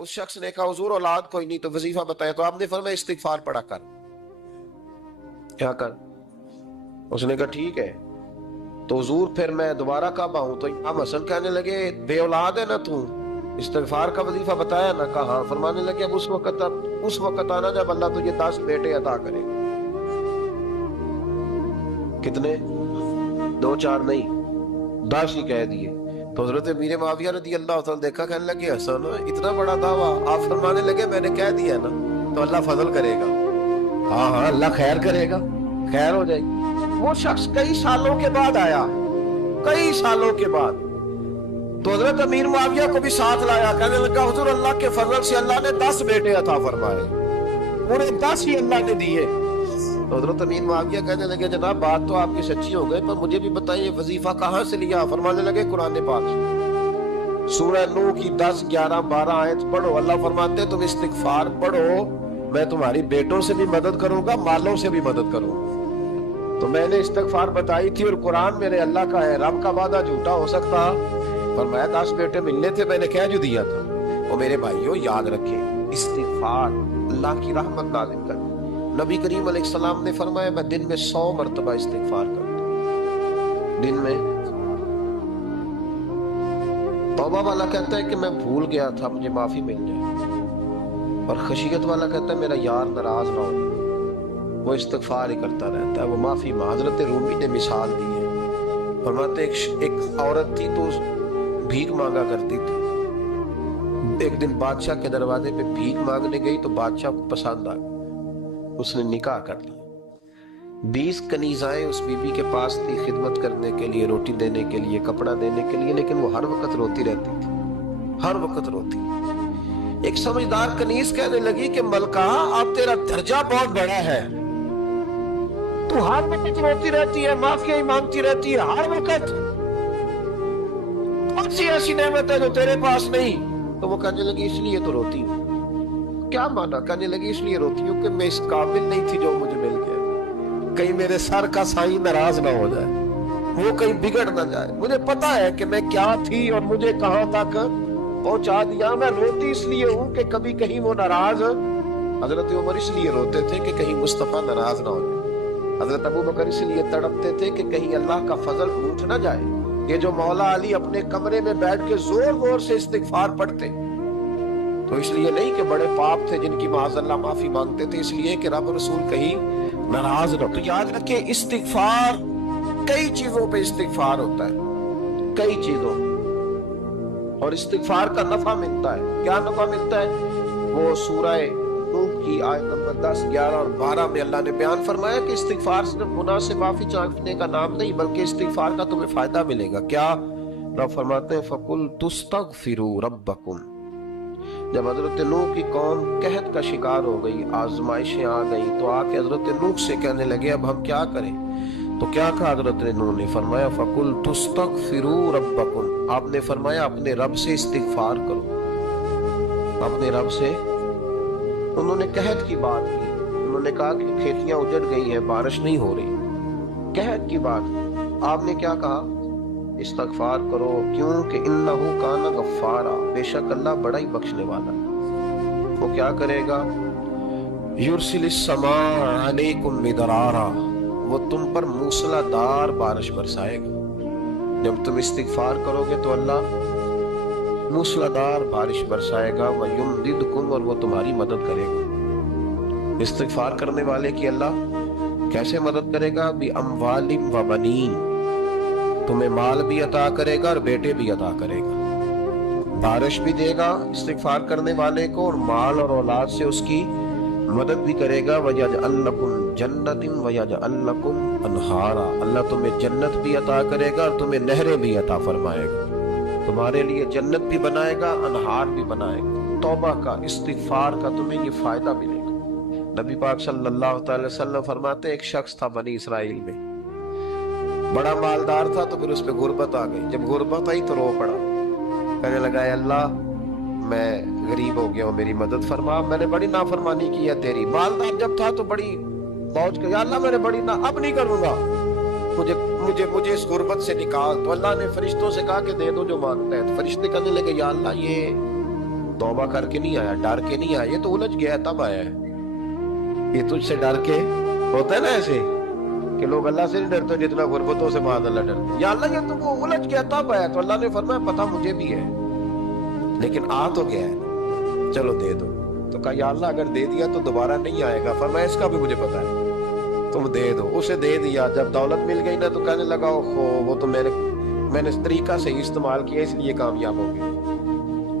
उस शख्स ने कहा हुजूर औलाद कोई नहीं तो वजीफा बताया, तो आपने फरमाया इस्तिगफार पढ़ा कर। क्या कर? उसने कहा ठीक है। तो हुजूर फिर मैं दोबारा कब आऊं? तो इमाम हसन कहने लगे बे औलाद है ना तू, इस्तिगफार का वजीफा बताया ना? कहा हाँ। फरमाने लगे अब उस वक्त आना जब अल्लाह तुझे 10 बेटे अता करेगा। कितने? 2-4 नहीं, 10 ही कह दिए। तो हजरत मीर मुआविया रज़ी अल्लाह तआला देखा, कहने लगे हसन इतना बड़ा दावा। आप फरमाने लगे मैंने कह दिया ना तो अल्लाह फजल करेगा। हाँ हाँ अल्लाह खैर करेगा, खैर हो जाएगी। वो शख्स कई सालों के बाद आया, कई सालों के बाद। तो हजरत अमीर मुआविया को भी साथ लाया, कहने लगा हुजूर अल्लाह के फजल से अल्लाह ने 10 बेटे अता फरमाए, पूरे 10 ही अल्लाह ने दिए। तो हजरत अमीर मुआविया कहने लगे जनाब बात तो आपकी सच्ची हो गई, पर मुझे भी बताइए वजीफा कहाँ से लिया? फरमाने लगे कुरान पाक से, सूरह नूह की 10, 11, 12 आयत पढ़ो। अल्लाह फरमाते तुम इस्तिगफार पढ़ो, मैं तुम्हारी बेटों से भी मदद करूंगा, मालों से भी मदद करूंगा। तो मैंने इस्तिगफार बताई थी और कुरान मेरे अल्लाह का है, रब का वादा झूठा हो सकता? फरमाया 10 बेटे मिलने थे, मैंने कह जो दिया था। और मेरे भाइयों याद रखें, इस्तिगफार अल्लाह की रहमत नाज़िल कर। नबी करीम अलैहिस्सलाम ने फरमाया मैं दिन में 100 मरतबा इस्तिगफार करता हूं। दिन में तौबा वाला कहता है कि मैं भूल गया था, मुझे माफी मिल जाए, और खशियत वाला कहता है मेरा यार नाराज ना हो, वो इस्तिगफार ही करता रहता है, वो माफी। हज़रत रूमी ने मिसाल दी है, फरमाते एक औरत थी तो भीख मांगा करती थी। एक दिन बादशाह के दरवाजे पे भीख मांगने गई तो बादशाह को पसंद आ गई, उसने निकाह कर लिया। 20 कनीज़ाएं उस बीबी के पास थी खिदमत करने के लिए, रोटी देने के लिए, कपड़ा देने के लिए, लेकिन वो हर वक्त रोती रहती थी, हर वक्त रोती। एक समझदार कनीज कहने लगी कि मलका अब तेरा दर्जा बहुत बड़ा है, तू हर वक्त रोती रहती है, माफिया ही मांगती रहती है हर वक्त, कौन सी ऐसी नेमत है जो तेरे पास नहीं? तो वो कहने लगी इसलिए तो रोती हूँ। क्या माना? कहने लगी इसलिए रोती हूँ कि मैं इस काबिल नहीं थी जो मुझे मिल गया, कहीं मेरे सर का साईं नाराज ना हो जाए, वो कहीं बिगड़ ना जाए। मुझे पता है कि मैं क्या थी और मुझे कहां तक पहुंचा दिया। मैं रोती इसलिए हूँ कि कभी कहीं वो नाराज। हजरत उमर इसलिए रोते थे कि कहीं मुस्तफा नाराज ना हो जाए। हजरत अबू बकर इसलिए तड़पते थे कि कहीं अल्लाह का फजल रूठ ना जाए। ये जो मौला अली अपने कमरे में बैठ के जोर जोर से इस्तिगफार पढ़ते, तो इसलिए नहीं कि बड़े पाप थे जिनकी माज़अल्लाह माफी मांगते थे, इसलिए कि रब रसूल कहीं नाराज न। तो याद रखे इस्तिगफार, कई चीजों पे इस्तिगफार होता है, कई चीजों, और इस्तिगफार का नफा मिलता है। क्या नफा मिलता है? वो सूरह नूह की आयत नंबर 10, 11 और 12 में अल्लाह ने बयान फरमाया कि इस्तिगफार सिर्फ गुनाह से माफी चाहने का नाम नहीं, बल्कि इस्तिगफार का तुम्हें फायदा मिलेगा। क्या? रब फरमाते हैं फकुल तुस्तगफिरू रब्बकुम। जब हजरत नूह की कौम कहत का शिकार हो गई, आजमाइशें आ गई, तो आके हजरत नूह से कहने लगे अब हम क्या करें? तो क्या कहा हजरत नूह ने? फरमाया फकुल तुस्तगफिरू रब्बकुम। आपने फरमाया अपने रब से इस्तिगफार करो, अपने रब से। उन्होंने कहत की बात की, उन्होंने कहा कि खेतियां उजड़ गई हैं, बारिश नहीं हो रही, कहत की बात। आपने क्या कहा? इस्तगफार करो। क्यों? कि इन्नहु काना गफ्फारा, बेशक अल्लाह बड़ा ही बख्शने वाला है। वो क्या करेगा? युरसिलिस समा अलैकुम मिदरारा, वो तुम पर मूसलाधार बारिश बरसाएगा। जब तुम इस्तिगफार करोगे तो अल्लाह मूसलाधार बारिश बरसाएगा। व युमदिदकुम, और वो तुम्हारी मदद करेगा। इस्तिगफार करने वाले की अल्लाह कैसे मदद करेगा? बि अम्वालिम व बनीन, तुम्हें माल भी अता करेगा और बेटे भी अता करेगा। बारिश भी देगा इस्तिगफार करने वाले को, और माल और औलाद से उसकी मदद भी करेगा। वयजअल लकुम जन्नतिन वयजअल लकुम अनहारा, अल्लाह तुम्हें जन्नत भी अता करेगा और तुम्हें नहरें भी अता फरमाएगा। तुम्हारे लिए जन्नत भी बनाएगा, अनहार भी बनाएगा। तौबा का, इस्तिगफार का तुम्हें ये फायदा मिलेगा। नबी पाक सल्लल्लाहु अलैहि वसल्लम फरमाते एक शख्स था बनी इसराइल में, बड़ा मालदार था, तो फिर उस पे गुर्बत आ गई। जब गुर्बत आई तो रो पड़ा, कहने लगा अल्लाह मैं गरीब हो गया हूँ, मेरी मदद फरमा, मैंने बड़ी नाफरमानी की है तेरी। मालदार जब था तो बड़ी मौज कर, अल्लाह मैंने बड़ी ना, अब नहीं करूंगा, मुझे मुझे मुझे इस गुर्बत से निकाल। तो अल्लाह ने फरिश्तों से कहा कि दे दो जो मांगता है। तो फरिश्ते कहने लगे या अल्लाह ये तौबा करके नहीं आया, डर के नहीं आया, ये तो उलझ गया तब आया है। ये तुझसे डर के होता है ना ऐसे कि लोग अल्लाह से नहीं डरते जितना गुर्बतों से माद अल्लाह डरते। या अल्लाह ये तो वो उलझ गया तब आया। तो अल्लाह ने फरमाया पता मुझे भी है, लेकिन आ तो गया है, चलो दे दो। तो कहा या अल्लाह अगर दे दिया तो दोबारा नहीं आएगा। फरमाया इसका भी मुझे पता है, तुम दे दो। उसे दे दिया। जब दौलत मिल गई ना तो कहने लगा ओहो वो तो मैंने इस तरीका से ही इस्तेमाल किया इसलिए कामयाब हो गया।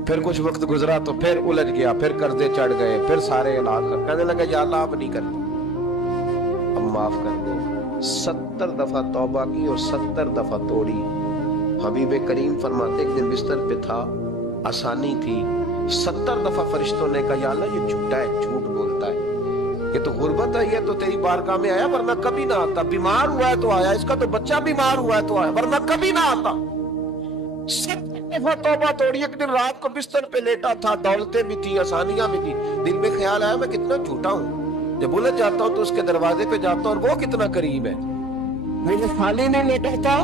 फिर कुछ वक्त गुजरा तो फिर उलझ गया, फिर कर्जे चढ़ गए, फिर सारे इलाज। कहने लगा या अल्लाह अब नहीं करता, अब माफ कर दे। 70 दफा तौबा की और 70 दफा तोड़ी। हबीब करीम फरमाते एक दिन बिस्तर पे था, आसानी थी, 70 दफा फरिश्तों ने कहा या अल्लाह ये झूठा है, झूठ बोलता है, ये तो गुर्बत है, ये तो तेरी बारगाह में आया वरना कभी ना आता। बीमार हुआ है तो आया, इसका तो बच्चा बीमार हुआ है तो आया, वरना कभी ना आता। 70 दफा तौबा तोड़ी। एक दिन रात को बिस्तर पे लेटा था, दौलतें भी थी, आसानियां भी थी। दिल में ख्याल आया मैं कितना झूठा हूँ। जब उलझ जाता हूँ तो उसके दरवाजे पे जाता हूँ और वो कितना करीब है। मुझे खाली नहीं लेटा था,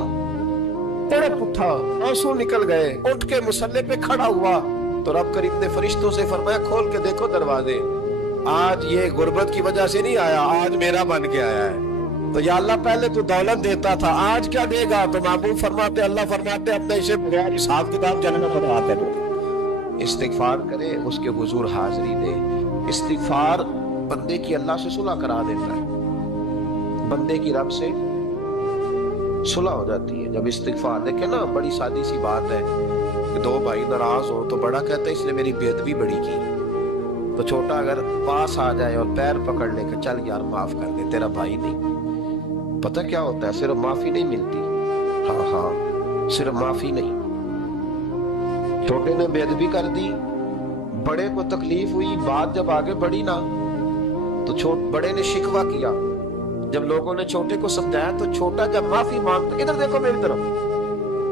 तड़प उठा, आंसू निकल गए, उठ के मुसल्ले पे खड़ा हुआ तो रब करीम ने फरिश्तों से फरमाया खोल के देखो दरवाजे, आज ये गुर्बत की वजह से नहीं आया, आज मेरा बन के आया है। तो या अल्लाह पहले तो दौलत देता था, आज क्या देगा? तो महबूब फरमाते, अल्लाह फरमाते अपने इसे बगैर हिसाब किताब जन्नत में आते रहो। इस्तिगफार करे, उसके हुजूर हाजिरी दे। इस्तिगफार बंदे की अल्लाह से सुलह करा देता है, बंदे की रब से सुलह हो जाती है जब इस्तिगफार। देखे ना, बड़ी सादी सी बात है कि दो भाई नाराज हो तो बड़ा कहता है इसने मेरी बेदबी बड़ी की, तो छोटा अगर पास आ जाए और पैर पकड़ ले कि चल यार माफ कर दे, तेरा भाई नहीं। पता क्या होता है, सिर्फ माफी नहीं मिलती, हाँ सिर्फ माफी नहीं, छोटे ने बेदबी कर दी, बड़े को तकलीफ हुई, बात जब आगे बढ़ी ना तो बड़े ने शिकवा किया। जब लोगों ने छोटे को समझाया तो छोटा जब माफी मांगता, इधर देखो मेरी तरफ,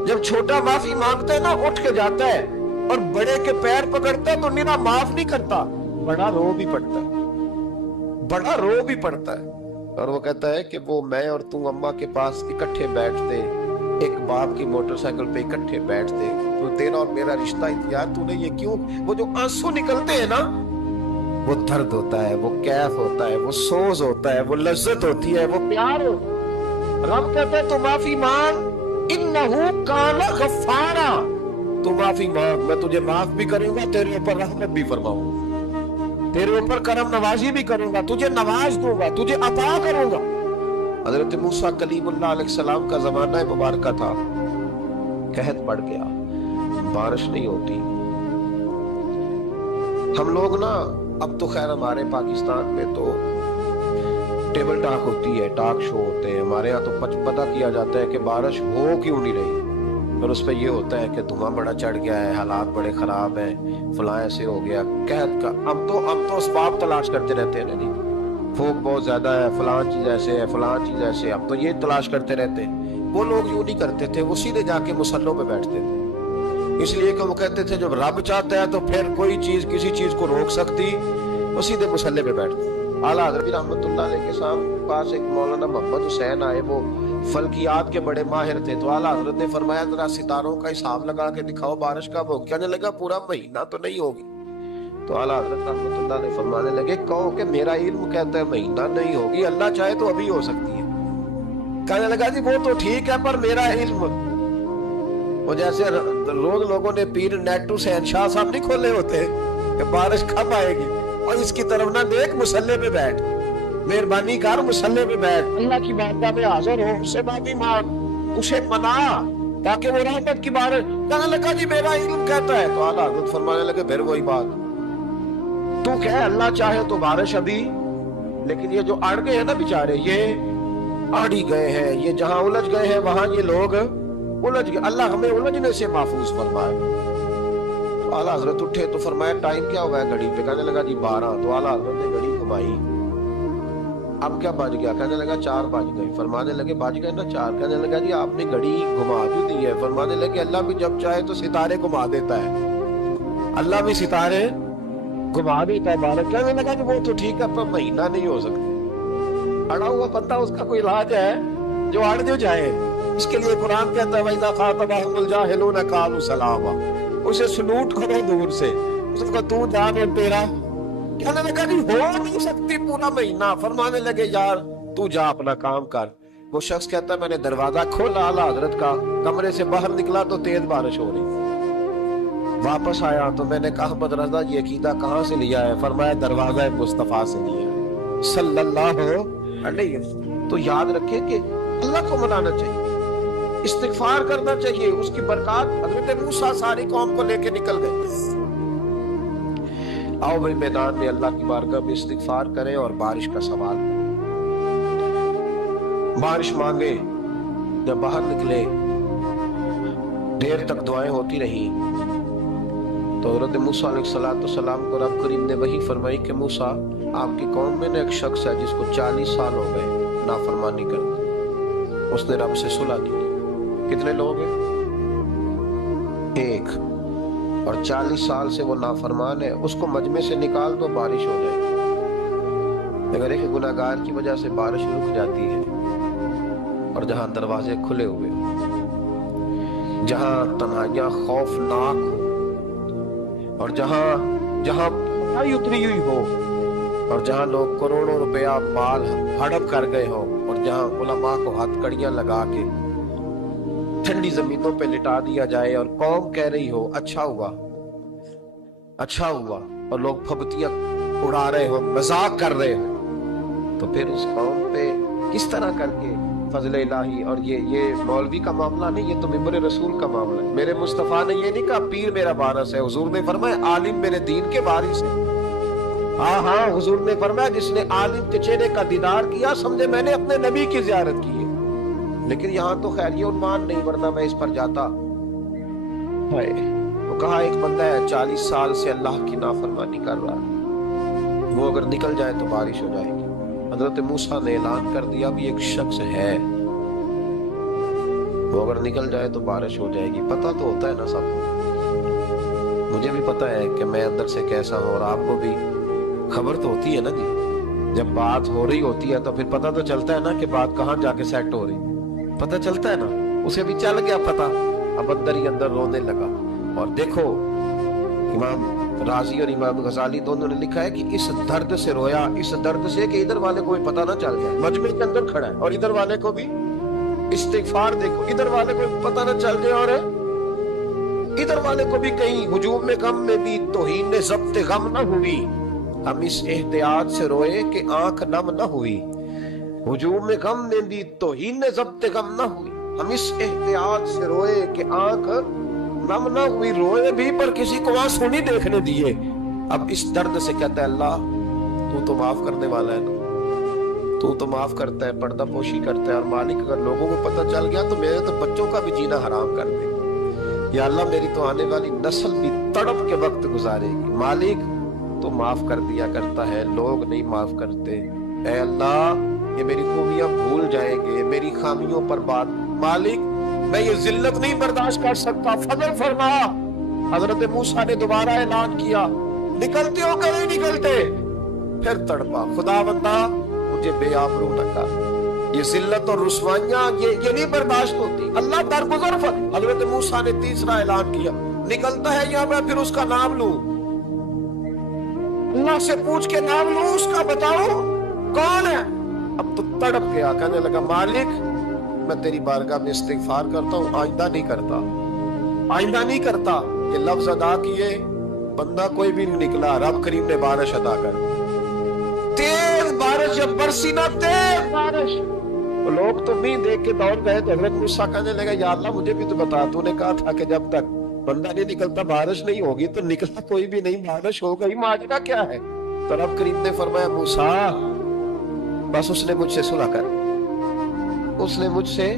जब छोटा माफी मांगता है ना उठ के जाता है और बड़े के पैर पकड़ता है तो निरा माफ नहीं करता, बड़ा रो भी पड़ता है, बड़ा रो भी पड़ता है। और वो कहता है कि वो मैं और तू अम्मा के पास इकट्ठे बैठते, एक बाप की मोटरसाइकिल पे इकट्ठे बैठते, तो तेरा और मेरा रिश्ता यार तूने ये क्यों? वो जो आंसू निकलते हैं ना, वो दर्द होता है, वो कैफ होता है, वो सोज होता है, वो लज्जत होती है, वो प्यार होता है। रब कहता है तू माफी मांग, इन्नहु काना गफ्फारा, तू माफी मांग, मैं तुझे माफ भी करूंगा, तेरे ऊपर रहमत भी फरमाऊंगा, तेरे ऊपर करम नवाजी भी करूंगा, तुझे नवाज दूंगा, तुझे अता करूंगा। हजरत मूसा कलीमुल्लाह अलैहिस्सलाम का जमाना मुबारक था, कहत बढ़ गया, बारिश नहीं होती। हम लोग ना अब तो खैर हमारे पाकिस्तान में तो टेबल टॉक होती है, टॉक शो होते हैं, हमारे यहाँ तो पता किया जाता है कि बारिश हो क्यों नहीं रही, और उस पर यह होता है कि धुआं बड़ा चढ़ गया है, हालात बड़े खराब हैं, फलां ऐसे हो गया, कहत का हम तो असबाब तलाश करते रहते हैं ना, फूक बहुत ज्यादा है, फलां चीज ऐसे है, फलां चीज ऐसे, अब तो ये तलाश करते रहते हैं। वो लोग यूं नहीं करते थे, वो सीधे जाके मुसल्लों पे बैठते थे, इसलिए कि वो कहते थे जब रब चाहता है तो फिर कोई चीज किसी चीज को रोक सकती, वो सीधे मुसल्ले पे बैठते। आला हज़रत रहमतुल्लाह अलैह के पास एक मौलाना मोहम्मद हुसैन आए, वो फल्कियात के बड़े माहिर थे, तो आला हज़रत ने फरमाया जरा सितारों का हिसाब लगा के दिखाओ बारिश कब होगी। कहने लगा पूरा महीना तो नहीं होगी। तो आला हज़रत रहमतुल्लाह अलैह फरमाने लगे कहो कि मेरा इल्म कहता है महीना नहीं होगी, अल्लाह चाहे तो अभी हो सकती है। कहने लगा जी वो तो ठीक है पर मेरा इल्म, वो जैसे रोज लोगों ने पीर नेटू शहनशाह साहब नहीं खोले होते कि बारिश कब आएगी, और इसकी तरफ ना देख, मुसल्ले पे बैठ, मेहरबानी कर मुसल्ले पे बैठ, अल्लाह की बारगाह में हाजिर हो, उससे माफी मांग, उसे मना ताकि वो रहमत की बारिश। कहने लगा जी मेरा इल्म कहता है। तो आला हज़रत फरमाने लगे फिर वही बात, तू कह अल्लाह चाहे तो बारिश अभी, लेकिन ये जो अड़ गए हैं ना बेचारे, ये अड़ ही गए हैं, ये जहां उलझ गए हैं वहां ये लोग उलझ गए, अल्लाह हमें उलझने से महफूज फरमाए। तो आला हज़रत उठे तो फरमाया टाइम क्या हुआ है घड़ी पे? कहने लगा जी 12। तो आला हज़रत ने घड़ी घुमाई, अब क्या बज गया? कहने लगा 4 बज गए। फरमाने लगे बज गए ना 4? कहने लगा जी आपने घड़ी घुमा भी दी है। फरमाने लगे अल्लाह भी जब चाहे तो सितारे घुमा देता है, अल्लाह भी सितारे घुमा देता है बारिश। कहने लगा जी वो तो ठीक है पर महीना नहीं हो सकता। अड़ा हुआ बंदा उसका कोई इलाज है जो अड़ जो जाए, इसके लिए कुरान कहता है वइज़ा ख़ातबहुमुल जाहिलून क़ालू सलामा, उसे सलूट करो दूर से, اس کو تو جان اور تیرا کہنے لگا نہیں ہو نہیں سکتی پورا مہینہ. فرمانے لگے یار تو جا اپنا کام کر. وہ شخص کہتا ہے میں نے دروازہ کھولا اعلیٰ حضرت کا, کمرے سے باہر نکلا تو تیز بارش ہو رہی. واپس آیا تو میں نے کہا احمد رضا یہ عقیدہ کہاں سے لیا ہے؟ فرمایا دروازہ مصطفیٰ سے لیا ہے صلی اللہ علیہ وسلم. تو یاد رکھیں کہ اللہ کو منانا چاہیے, استغفار کرنا چاہیے, اس کی برکات. حضرت موسیٰ ساری قوم کو لے کے نکل گئے. آؤ بھائی میدان میں اللہ کی بارگاہ میں استغفار کریں اور بارش کا سوال کریں, بارش مانگے. جب باہر نکلے دیر تک دعائیں ہوتی رہی تو حضرت موسیٰ علیہ السلام کو رب کریم نے وحی فرمائی کہ موسیٰ آپ کی قوم میں نے ایک شخص ہے جس کو 40 سال ہو گئے نافرمانی کرتے. اس نے رب سے صلح کی. کتنے لوگ ہیں؟ ایک. اور 40 سال سے وہ نافرمان ہے, اس کو مجمع سے نکال دو بارش ہو جائے گی. اگر ایک گناہگار کی وجہ سے بارش رک جاتی ہے اور جہاں دروازے کھلے ہوئے ہوں, جہاں تنہائیاں خوفناک ہوں, اور جہاں اتری ہوئی ہو, اور جہاں لوگ کروڑوں روپیہ مال ہڑپ کر گئے ہو, اور جہاں علماء کو ہاتھ کڑیاں لگا کے ٹھنڈی زمینوں پہ لٹا دیا جائے اور قوم کہہ رہی ہو اچھا ہوا اچھا ہوا, اور لوگ پھبتیاں اڑا رہے ہو, مذاق کر رہے ہو, تو پھر اس قوم پہ کس طرح کر کے فضل الہی. اور یہ مولوی کا معاملہ نہیں, یہ تو ممبر رسول کا معاملہ ہے. میرے مصطفیٰ نے یہ نہیں کہا پیر میرا وارث ہے, حضور نے فرمایا عالم میرے دین کے وارث ہے. ہاں حضور نے فرمایا جس نے عالم کے چہرے کا دیدار کیا سمجھے میں نے اپنے نبی کی زیارت کی ہے. لیکن یہاں تو خیر یہ عنوان نہیں, ورنہ میں اس پر جاتا. وہ کہا ایک بندہ ہے 40 سال سے اللہ کی نافرمانی کر رہا, وہ اگر نکل جائے تو بارش ہو جائے گی. حضرت موسیٰ نے اعلان کر دیا بھی ایک شخص ہے, وہ اگر نکل جائے تو بارش ہو جائے گی. پتہ تو ہوتا ہے نا سب کو, مجھے بھی پتہ ہے کہ میں اندر سے کیسا ہوں, اور آپ کو بھی خبر تو ہوتی ہے نا جی. جب بات ہو رہی ہوتی ہے تو پھر پتہ تو چلتا ہے نا کہ بات کہاں جا کے سیٹ ہو رہی, پتہ چلتا ہے نا. اسے بھی چل گیا پتہ, اب اندر ہی اندر رونے لگا. اور دیکھو امام رازی اور امام غزالی دونوں نے لکھا ہے کہ اس درد سے رویا, اس درد سے کہ ادھر والے کو بھی پتہ نہ چل جائے, مجمع کے اندر کھڑا ہے, اور ادھر والے کو بھی استغفار دیکھو, ادھر والے کو پتہ نہ چل جائے, اور ادھر والے کو بھی کہیں ہجوم میں غم میں بھی توہین نے ضبط غم نہ ہوئی. ہم اس احتیاط سے روئے کہ آنکھ نم نہ ہوئی, ہجوم میں غم میں بھی توہین نے ضبط غم نہ ہوئی. ہم اس احتیاط سے روئے کہ آنکھ نم نہ ہوئی, روئے بھی پر کسی کو آنسو نہیں دیکھنے دیے. اب اس درد سے کہتا ہے اللہ تو تو معاف کرنے والا ہے نا, تو تو معاف کرتا ہے, پردہ پوشی کرتا ہے. اور مالک اگر لوگوں کو پتہ چل گیا تو میرے تو بچوں کا بھی جینا حرام کر دے. یا اللہ میری تو آنے والی نسل بھی تڑپ کے وقت گزارے گی. مالک تو معاف کر دیا کرتا ہے, لوگ نہیں معاف کرتے. اے اللہ یہ میری خوبیاں بھول جائیں گے, میری خامیوں پر بات. مالک میں یہ ذلت نہیں برداشت کر سکتا, فضل فرما. حضرت موسیٰ نے دوبارہ اعلان کیا نکلتے ہو کہ نہیں نکلتے, پھر تڑپا خدا بندہ مجھے بے آبرو نہ کر. یہ ذلت اور رسوائیاں یہ نہیں برداشت ہوتی. اللہ درگزر فرما. حضرت موسیٰ نے تیسرا اعلان کیا نکلتا ہے یا میں پھر اس کا نام لوں, اللہ سے پوچھ کے نام لوں اس کا, بتاؤ کون ہے. اب تو تڑپ گیا, کہنے لگا مالک میں تیری بارگاہ میں استغفار کرتا ہوں, آئندہ نہیں کرتا, آئندہ نہیں کرتا. یہ لفظ ادا کیے, بندہ کوئی بھی نہیں نکلا. رب کریم نے بارش ادا کر, تیز بارش جب برسی نا, تیز بارش. لوگ تو نہیں دیکھ کے دوڑ گئے تو حضرت موسیٰ کہنے لگا یا اللہ مجھے بھی تو بتا, تو نے کہا تھا کہ جب تک بندہ نہیں نکلتا بارش نہیں ہوگی, تو نکلا کوئی بھی نہیں, بارش ہو گئی, ماجرا کیا ہے. تو رب کریم نے فرمایا موسیٰ بس اس نے مجھ سے صلح کر, اس نے مجھ سے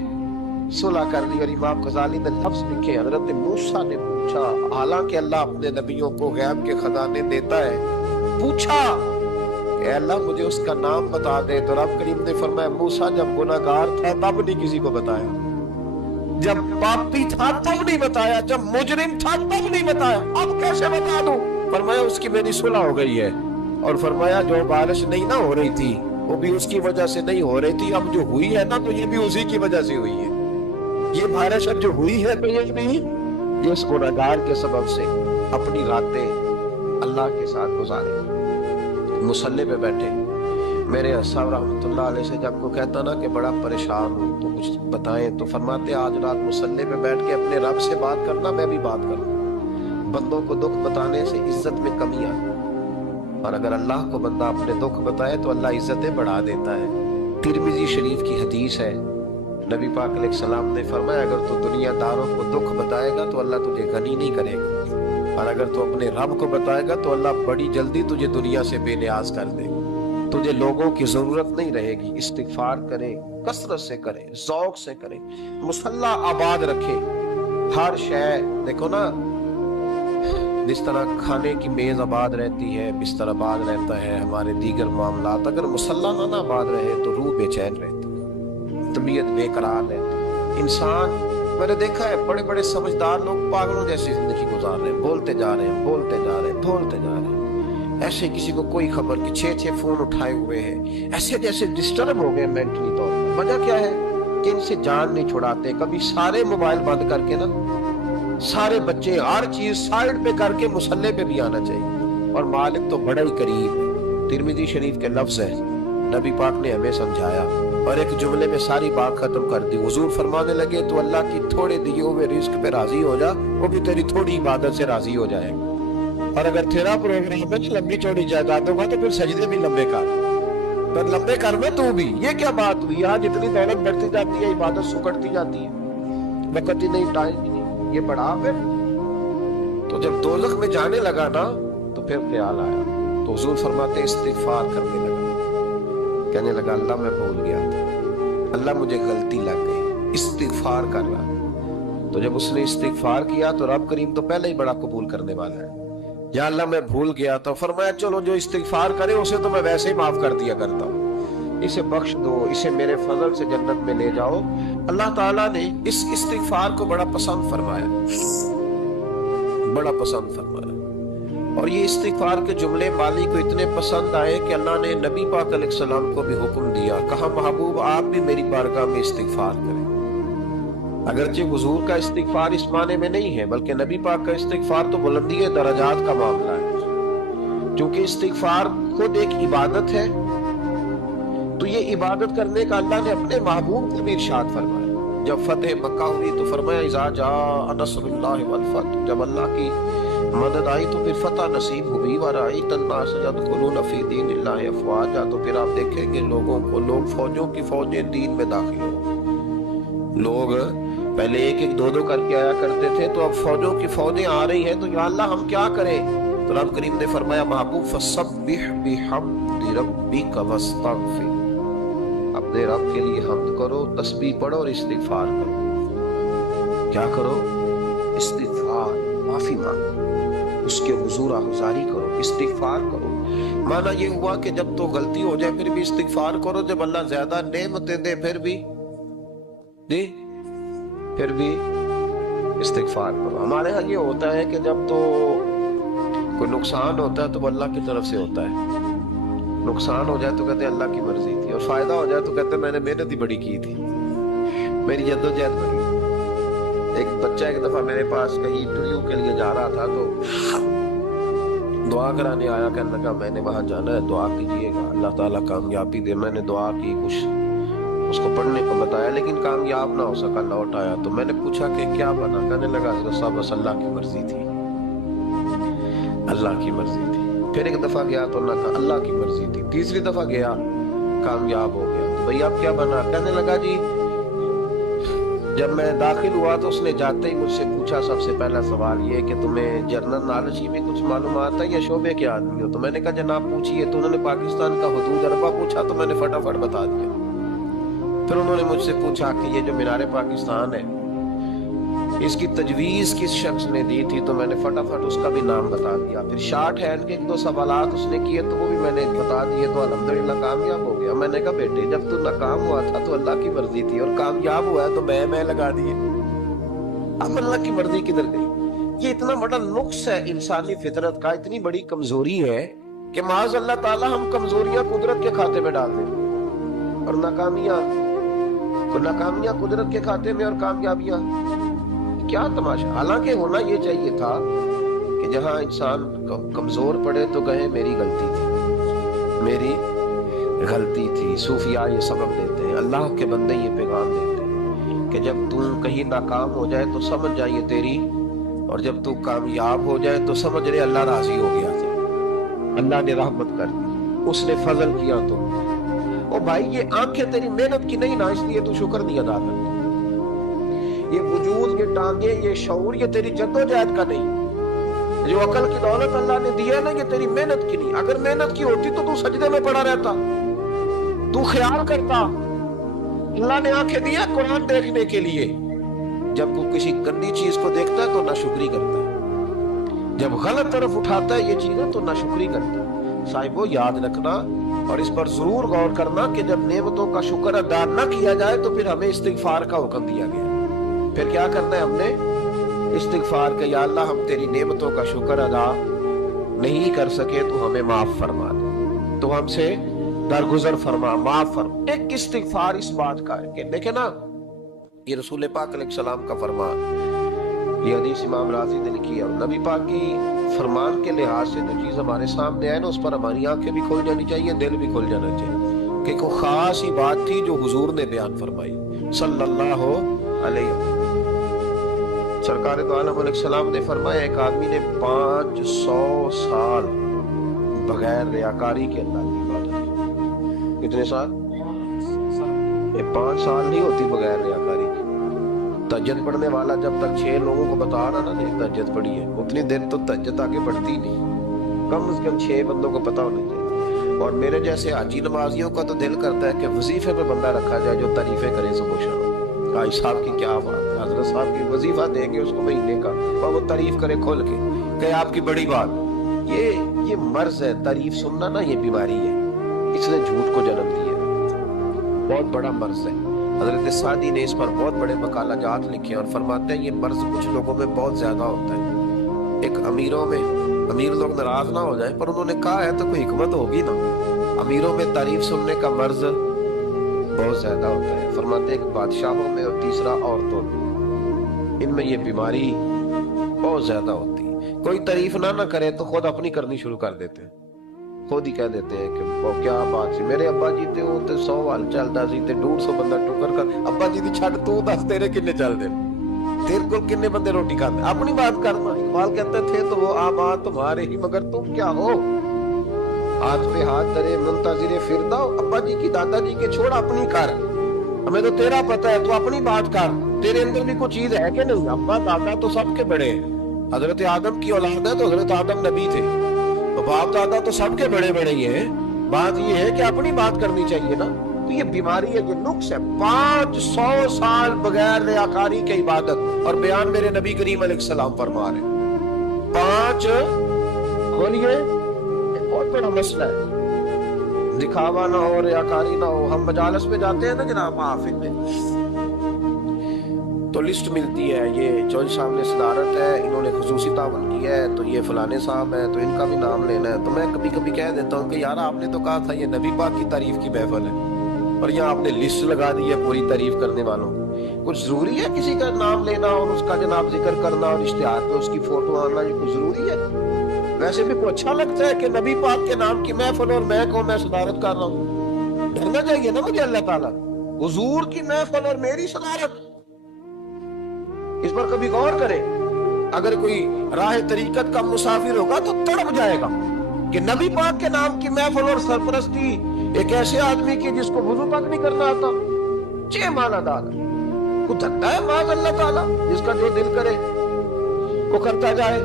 صلح کر لی. اور امام غزالی نے لفظ لکھے حضرت موسیٰ نے پوچھا, حالانکہ اللہ اپنے نبیوں کو غیب کے خزانے دیتا ہے, پوچھا کہ اللہ مجھے اس کا نام بتا دے. تو رب کریم نے فرمایا موسیٰ جب گناہگار تھا تب نہیں کسی کو بتایا, جب پاپی تھا تب نہیں بتایا, جب مجرم تھا تب نہیں بتایا, اب کیسے بتا دوں. فرمایا اس کی میری صلح ہو گئی ہے. اور فرمایا جو بارش نہیں نہ ہو رہی تھی وہ بھی اس کی وجہ سے نہیں ہو رہی تھی, اب جو ہوئی ہے نا تو یہ بھی اسی کی وجہ سے ہوئی ہے. یہ بارش اب جو ہوئی ہے تو یہ بھی اس گناہگار کے سبب سے اپنی راتیں अल्लाह के साथ गुजारे। मुसल्ले पे बैठे, मेरे साहब रहमतुल्लाह अलैह से जब को कहता ना कि बड़ा परेशान हूँ तो कुछ बताएं, तो फरमाते आज रात मुसल्ले पे बैठ के अपने रब से बात करना, मैं भी बात करूँ। बंदों को दुख बताने से इज्जत में कमी आती, और अगर अल्लाह को बंदा अपने दुख बताए तो अल्लाह इज्जतें बढ़ा देता है। तिरमिजी शरीफ की हदीस है, नबी पाक अलैहिस्सलाम ने फरमाया अगर तू दुनियादारों को दुख बताएगा तो अल्लाह तुझे गनी नहीं करेगा, और अगर तू अपने रब को बताएगा तो अल्लाह बड़ी जल्दी तुझे दुनिया से बेनियाज कर देगा। तुझे लोगों की जरूरत नहीं रहेगी। इस्तिगफार करें, कसरत से करें, ज़ौक से करें, मुसल्ला आबाद रखें। हर शय देखो ना, जिस तरह खाने की मेज आबाद रहती है, बिस्तर आबाद रहता है, हमारे दीगर मामलात, अगर मुसल्ला ना आबाद रहे तो रूह बेचैन रहती है, तबीयत बेकरार रहती है। इंसान, मैंने देखा है बड़े बड़े समझदार लोग पागलों जैसी जिंदगी गुजार रहे हैं, बोलते जा रहे हैं, बोलते जा रहे हैं, बोलते जा रहे हैं, ऐसे किसी को कोई खबर कि 6 फोन उठाए हुए हैं, ऐसे जैसे डिस्टर्ब हो गए मेंटली तौर पर। वजह क्या है कि इनसे जान नहीं छुड़ाते। कभी सारे मोबाइल बंद करके ना, सारे बच्चे हर चीज साइड पे करके मुसल्ले पे भी आना चाहिए, और मालिक तो बड़ा ही करीब है। तिरमिजी शरीफ के लफ्ज है, नबी पाक ने हमें समझाया और एक जुमले में सारी बात खत्म कर दी। हुजूर फरमाने लगे तो अल्लाह की थोड़े दिए हुए रिस्क पे राजी हो जा, वो भी तेरी थोड़ी इबादत से राजी हो जाएगा। और अगर तेरा प्रोग्राम है लंबी चौड़ी जायदाद होगा तो फिर सजदे भी लंबे कर, पर लंबे कर में तू भी। ये क्या बात हुई, यहाँ जितनी दौलत बढ़ती जाती है इबादत सुकड़ती जाती है, वक्त ही नहीं, टाइम ही नहीं, ये बढ़ा फिर। तो जब दोज़ख में जाने लगा ना तो फिर ख्याल आया, तो हुजूर फरमाते इस्तिगफार करने लगा, कहने लगा अल्लाह मैं भूल गया था, अल्लाह मुझे गलती लग गई, इस्तिगफार कर रहा। तो जब उसने इस्तिगफार किया तो रब करीम तो पहले ही बड़ा कबूल करने वाला है। या अल्लाह मैं भूल गया था, फरमाया चलो जो इस्तिगफार करे उसे तो मैं वैसे ही माफ कर दिया करता हूँ, इसे बख्श दो, इसे मेरे फजल से जन्नत में ले जाओ। अल्लाह ताला ने इस इस्तिगफार को बड़ा पसंद फरमाया, बड़ा पसंद फरमाया। और ये इस्तिगफार के जुमले माली को इतने पसंद आए कि अल्लाह ने नबी पाक अलैहिस्सलाम को भी हुक्म दिया, कहा महबूब आप भी मेरी बारगाह में इस्तिगफार करें। अगरचे हुजूर का इस्तिगफार इस माने में नहीं है, बल्कि नबी पाक का इस्तिगफार तो बुलंदी दरजात का मामला है। क्योंकि इस्तिगफार खुद एक इबादत है, तो ये इबादत करने का अल्लाह ने अपने महबूब को भी इरशाद फरमाया। जब फतेह मक्का हुई तो फरमाया इज़ा जाअ नस्रुल्लाहि वल फतह, जब अल्लाह की मदद आई तो फिर फतह नसीब हुई। वरअयतन नास यदखुलून फी दीनिल्लाहि अफ़वाजा, तो फिर आप देखेंगे लोगों को, लोग फौजों की फौजें दीन में दाखिल हो। लोग पहले एक एक दो दो करके आया करते थे, तो अब फौजों की फौजें आ रही हैं, तो या अल्लाह हम क्या करें? तो रब करीम ने फरमाया महबूब फसब्बिह बिहम्दि रब्बिका वस्तगफिर, अपने रब के लिए हम्द करो, तस्बीह पढ़ो और इस्तिगफार करो। क्या करो? इस्तिगफार, माफी मांगो, उसके हुजूर आहुजारी करो, इस्तिगफार करो। माना ये हुआ कि जब तो गलती हो जाए फिर भी इस्तिगफार करो, जब अल्लाह ज्यादा नेमतें दे फिर भी इस्तिगफार करो। हमारे यहाँ ये होता है कि जब तो कोई नुकसान होता है तो वो अल्लाह की तरफ से होता है, नुकसान हो जाए तो कहते हैं अल्लाह की मर्जी थी, और फायदा हो जाए तो कहते हैं मैंने मेहनत ही बड़ी की थी, मेरी जद्दोजहद बड़ी। एक बच्चा एक दफा मेरे पास कहीं इंटरव्यू के लिए जा रहा था, तो दुआ कराने आया, कहने लगा मैंने वहां जाना है, दुआ कीजिएगा, अल्लाह ताला कामयाबी दे। मैंने दुआ की, कुछ उसको पढ़ने को बताया, लेकिन कामयाब ना हो सका, लौट आया। तो मैंने पूछा कि क्या बना? कहने लगा हज़रत साहब बस अल्लाह की मर्जी थी, अल्लाह की मर्जी थी। फिर एक दफा गया तो ना कहा अल्लाह की मर्जी थी, तीसरी दफा गया कामयाब हो गया। तो भैया अब क्या बना? कहने लगा जी जब मैं दाखिल हुआ तो उसने जाते ही मुझसे पूछा सबसे पहला सवाल ये कि तुम्हें जनरल नॉलेज की भी कुछ मालूमात है या शोबे के आदमी हो? तो मैंने कहा जनाब पूछिए। तो उन्होंने पाकिस्तान का हुदूद अरबा पूछा, तो मैंने फटाफट बता दिया। फिर उन्होंने मुझसे पूछा कि ये जो मीनार पाकिस्तान है इसकी तजवीज़ किस शख्स ने दी थी? तो मैंने फटाफट उसका भी नाम बता दिया। फिर शॉर्ट हैंड के एक दो सवालात उसने किए तो वो भी मैंने बता दिए, तो अल्हम्दुलिल्लाह कामयाब हो गया। मैंने कहा बेटे जब तू नाकाम हुआ था तो अल्लाह की मर्जी थी, और कामयाब हुआ है तो मैं लगा दिए, अब अल्लाह की मर्जी किधर गई? ये इतना बड़ा नुक्स है इंसानी फितरत का, इतनी बड़ी कमजोरी है कि माज़ अल्लाह ताला हम कमजोरियां कुदरत के खाते में डाल दें, और नाकामियां कुदरत के खाते में, और कामयाबियां क्या तमाशा। हालांकि होना ये चाहिए था کہ جہاں انسان کمزور پڑے تو کہے میری غلطی تھی، میری غلطی تھی۔ صوفیاء یہ سبق دیتے ہیں، اللہ کے بندے یہ پیغام دیتے ہیں کہ جب تو کہیں ناکام ہو جائے تو سمجھ جائیے تیری، اور جب تو کامیاب ہو جائے تو سمجھ رہے اللہ راضی ہو گیا تھا، اللہ نے رحمت کر دی، اس نے فضل کیا تو۔ او بھائی یہ آنکھیں تیری محنت کی نہیں نا، اس لیے تو شکر نہیں ادا کرتا۔ یہ وجود، یہ ٹانگیں، یہ شعور، یہ تیری جدوجہد کا نہیں۔ جو عقل کی دولت اللہ نے دیا نا، یہ تیری محنت کی نہیں۔ اگر محنت کی ہوتی تو سجدے میں پڑا رہتا، تو خیال کرتا۔ اللہ نے آنکھیں دیا قرآن دیکھنے کے لیے، جب وہ کسی گندی چیز کو دیکھتا ہے تو ناشکری کرتا ہے، جب غلط طرف اٹھاتا ہے یہ چیزیں تو ناشکری کرتا ہے۔ صاحبو یاد رکھنا اور اس پر ضرور غور کرنا کہ جب نعمتوں کا شکر ادا نہ کیا جائے تو پھر ہمیں استغفار کا حکم دیا گیا۔ پھر کیا کرنا ہے ہم نے؟ استغفار کہ یا اللہ ہم تیری نعمتوں کا شکر ادا نہیں کر سکے تو ہمیں معاف فرما دے، تو ہم سے درگزر فرما، معاف فرما۔ ایک استغفار اس بات کا ہے کہ دیکھیں نا، یہ رسول پاک علیہ السلام کا فرمان، یہ حدیث امام رازی نے لکھی ہے، نبی پاک کی فرمان کے لحاظ سے جو چیز ہمارے سامنے ہے نا، اس پر ہماری آنکھیں بھی کھل جانی چاہیے، دل بھی کھل جانا چاہیے، کہ کوئی خاص ہی بات تھی جو حضور نے بیان فرمائی صلی اللہ علیہ وسلم۔ سرکار دو عالم علیہ السلام نے فرمایا ایک آدمی نے 500 سال بغیر ریاکاری کے اللہ کی عبادت کی۔ کتنے سال؟ 5 سال نہیں ہوتی بغیر ریاکاری کی۔ تہجد پڑھنے والا جب تک 6 لوگوں کو بتا رہا نا ایک تہجد پڑھی ہے، اتنی دن تو تہجد آگے بڑھتی نہیں، کم از کم 6 بندوں کو پتا ہونا چاہیے۔ اور میرے جیسے حاجی نمازیوں کا تو دل کرتا ہے کہ وظیفے پہ بندہ رکھا جائے جو تعریفیں کرے صبح شام۔ حاج صاحب کی کیا بات ہے، حضرت صاحب کی وظیفہ دیں گے اس کو مہینے کا، اور وہ تعریف کرے کھول کے کہ آپ کی بڑی بات۔ یہ مرض ہے، تعریف سننا نا یہ بیماری ہے، اس نے جھوٹ کو جنم دیا، بہت بڑا مرض ہے۔ حضرت سعدی نے اس پر بہت بڑے مقالہ جات لکھے اور فرماتے ہیں یہ مرض کچھ لوگوں میں بہت زیادہ ہوتا ہے۔ ایک امیروں میں، امیر لوگ ناراض نہ ہو جائیں پر انہوں نے کہا ہے تو کوئی حکمت ہوگی نا، امیروں میں تعریف سننے کا مرض بہت زیادہ ہوتا ہے۔ فرماتے ہیں ایک بادشاہوں میں اور تیسرا عورتوں میں، ان میں یہ بیماری بہت زیادہ ہوتی ہے۔ کوئی تعریف نہ کرے تو خود اپنی کرنی شروع کر دیتے ہیں، خود ہی کہہ دیتے ہیں کہ وہ کیا بات سی، میرے ابا جی تے وہ تے 100 وال چلدا سی تے 150 بندہ ٹکر کر، ابا جی دی چھڈ تو دس تیرے کنے چل دے، تیرے کو کنے بندے روٹی کھاتے، اپنی بات کرنا۔ اقبال کہتے تھے تو وہ آباد تمہارے ہی مگر تم کیا ہو، ہاتھ پہ ہاتھ درے منتظر فردا، ابا جی کی دادا جی کے چھوڑ اپنی کر، ہمیں تو تیرا پتہ ہے تو اپنی بات کر، تیرے اندر بھی کوئی چیز ہے کہ نہیں۔ ابا دادا تو سب کے بڑے ہیں، حضرت آدم کی اولاد ہے تو حضرت آدم نبی تھے، تو باپ دادا تو سب کے بڑے بڑے ہی ہیں، بات یہ ہے کہ اپنی بات کرنی چاہیے نا۔ تو یہ بیماری ہے، یہ نقص ہے، 500 سال بغیر ریاکاری کی عبادت، اور بیان میرے نبی کریم علیہ السلام فرما رہے ہیں 5 کھولیے، بہت بڑا مسئلہ ہے، دکھاوا نہ ہو، ریاکاری نہ ہو۔ ہم مجالس میں جاتے ہیں نا جناب محافل میں، تو لسٹ ملتی ہے، یہ چوہدری صاحب نے صدارت ہے، انہوں نے خصوصی تعاون کیا ہے، تو یہ فلانے صاحب ہے تو ان کا بھی نام لینا ہے۔ تو میں کبھی کبھی کہہ دیتا ہوں کہ یار آپ نے تو کہا تھا یہ نبی پاک کی تعریف کی محفل ہے، اور یہاں آپ نے لسٹ لگا دی ہے پوری تعریف کرنے والوں کی۔ کچھ ضروری ہے کسی کا نام لینا اور اس کا جناب ذکر کرنا اور اشتہار پہ اس کی فوٹو آنا، یہ کچھ ضروری ہے؟ ویسے بھی کو اچھا لگتا ہے کہ نبی پاک کے نام کی محفل اور میں صدارت کر رہا ہوں؟ ڈرنا چاہیے نا مجھے اللہ تعالیٰ، حضور کی محفل اور میری صدارت، اس پر کبھی غور کریں۔ اگر کوئی راہ طریقت کا مسافر ہوگا تو تڑپ جائے گا کہ نبی پاک کے نام کی محفل اور سرپرستی ایک ایسے آدمی کی جس کو وضو تک نہیں کرنا آتا، چھ مانا دار کو دھکتا ہے معاذ اللہ تعالیٰ، جس کا جو دل کرے وہ کرتا جائے۔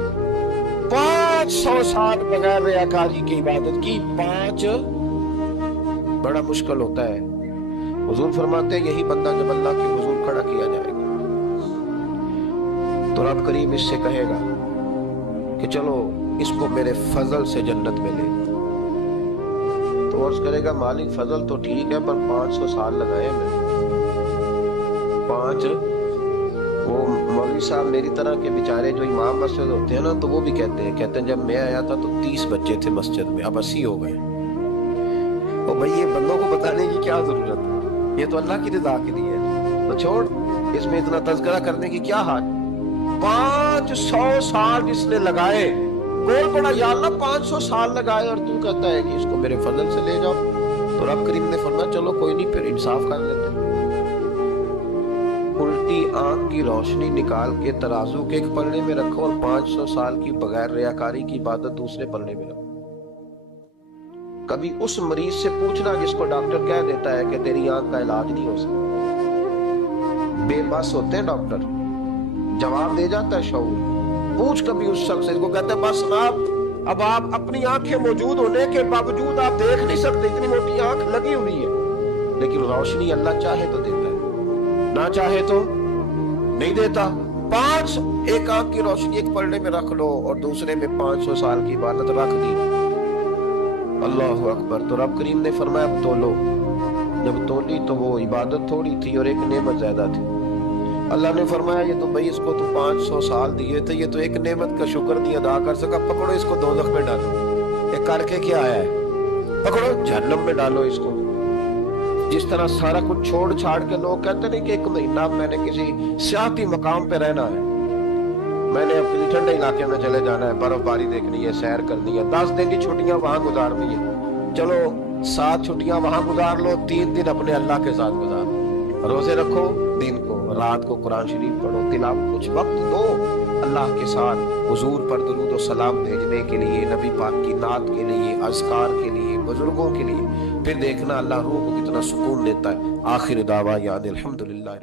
500 سال بغیر ریاکاری کی عبادت کی، 5 بڑا مشکل ہوتا ہے۔ حضور فرماتے ہیں یہی بندہ جب اللہ کے حضور کھڑا کیا جائے گا تو رب کریم اس سے کہے گا کہ چلو اس کو میرے فضل سے جنت میں لے، تو عرض کرے گا مالک فضل تو ٹھیک ہے پر 500 سال لگائے میں 5۔ وہ مولوی صاحب میری طرح کے بیچارے جو امام مسجد ہوتے ہیں نا، تو وہ بھی کہتے ہیں جب میں آیا تھا تو 30 بچے تھے مسجد میں، اب 80 ہو گئے۔ اور بھائی یہ بندوں کو بتانے کی کیا ضرورت ہے، یہ تو اللہ کی رضا کے لیے ہے، تو چھوڑ اس میں اتنا تذکرہ کرنے کی کیا حاجت۔ 500 साल जिसने लगाए, बोल पड़ा या अल्लाह 500 साल लगाए और तू कहता है कि इसको मेरे फजल से ले जाओ। तो रब करीम ने फरमाया चलो कोई नहीं, फिर इंसाफ कर लेते। उल्टी आंख की रोशनी निकाल के तराजू के एक पलड़े में रखो और 500 साल की बगैर रियाकारी की इबादत दूसरे पलड़े में रखो। कभी उस मरीज से पूछना जिसको डॉक्टर कह देता है कि तेरी आंख का इलाज नहीं हो सकता। बेबस होते हैं डॉक्टर, जवाब दे जाता है शऊर। पूछ कभी उस शख्स से, कहते हैं बस अब आप अपनी आंखें मौजूद होने के बावजूद आप देख नहीं सकते, इतनी मोटी आंख लगी हुई है, लेकिन रोशनी अल्लाह चाहे तो देता है, ना चाहे तो नहीं देता। एक आंख की रोशनी एक पलड़े में रख लो और दूसरे में 500 साल की इबादत रख दी। अल्लाह अकबर। तो रब करीम ने फरमाया अब तोलो। जब तोली तो वो इबादत थोड़ी थी और एक नेमत ज्यादा थी। अल्लाह ने फरमाया ये तो भाई इसको तो 500 साल दिए थे, ये तो एक नेमत का शुक्र नहीं अदा कर सका, पकड़ो इसको दोज़ख में डालो। ये करके क्या आया है? पकड़ो जहन्नम में डालो इसको। जिस तरह सारा कुछ छोड़ छाड़ के लोग कहते नहीं कि 1 महीना मैंने किसी सियाती मकाम पे रहना है, मैंने अपने ठंडे इलाके में चले जाना है, बर्फबारी देखनी है, सैर करनी है, 10 दिन की छुट्टियां वहां गुजारनी है। चलो 7 छुट्टियां वहां गुजार लो, 3 दिन अपने अल्लाह के साथ गुजारो। रोजे रखो, दिन को रात को कुरान शरीफ पढ़ो, तिलावत, कुछ वक्त दो अल्लाह के साथ हुजूर पर दुरूद और सलाम भेजने के लिए, नबी पाक की नात के लिए, अज़कार के लिए, बुजुर्गों के लिए। फिर देखना अल्लाह रूह को कितना सुकून देता है। आखिर दावा याद अल्हम्दुलिल्लाह।